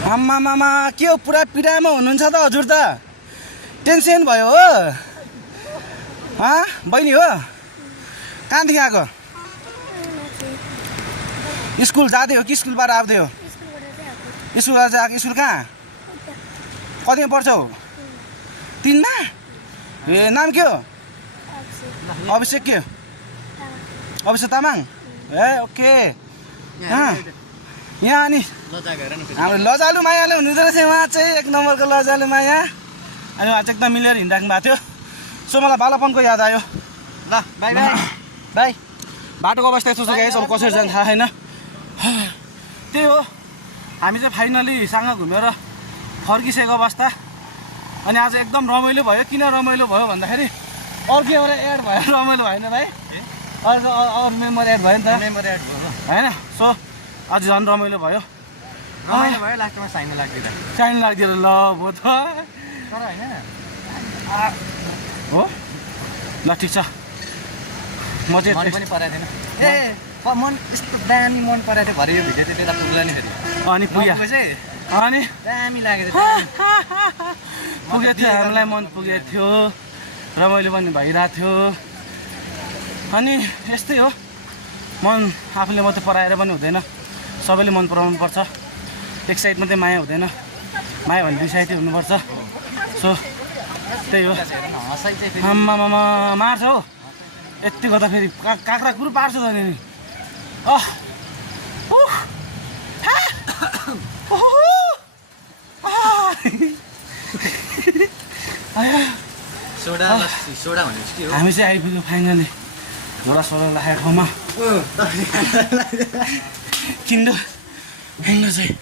आम्मामामा के हो पुरा पिडामा हुनुहुन्छ त हजुर त टेन्सन भयो हो बहिनी हो कहाँदेखि आएको स्कुल जाँदै हो कि स्कुलबाट आउँदै हो स्कुलबाट आएको स्कुल कहाँ कतिमा पढ्छौ 3 मा ए नाम के हो अभिषेक के अभिषेक तामाङ ए ओके यहाँ अनि हाम्रो लजालु मायाले हुनुहुँदो रहेछ उहाँ चाहिँ 1 नम्बरको लजालु माया अनि उहाँ चाहिँ एकदम मिलेर हिँडिराख्नु भएको थियो सो मलाई बालापनको याद आयो ल बाई बाई बाई बाटोको अवस्था यस्तो छ गाइस अब कसरी जान्छ थाहा छैन त्यही हो हामी चाहिँ फाइनली सँग घुमेर फर्किसकेको अवस्था अनि आज एकदम रमाइलो भयो किन रमाइलो भयो भन्दाखेरि अर्को एउटा एड भयो रमाइलो भएन भाइ अरू मेम्बर एड भयो नि त मेम्बर एड भयो होइन सो आज झन् रमाइलो भयो लास्टमा साइन लाग्दिएर ल भयो त हो ल ठिक छ म चाहिँ पनि परेको थिएन ए मन यस्तो दामी मन परेको थियो भरे यो भिडियो चाहिँ बेला पुग्ला नि फेरि अनि पुग्यो अनि दामी लागेको थियो पुगेको थियो हामीलाई मन पुगेको थियो रमाइलो पनि भइरहेको थियो अनि यस्तै हो मन आफूले मात्रै पराएर पनि हुँदैन सबैले मन पराउनु पर्छ एक साइड मात्रै माया हुँदैन माया भने 2 साइडै हुनुपर्छ सो त्यही हो आम्मामामा मार्छ हो यति गर्दा फेरि काक्रा कुरो पार्छ त नि हामी चाहिँ आइपुग्यो फाइनली झोला सोला राखेको ठाउँमा किन्नु चाहिँ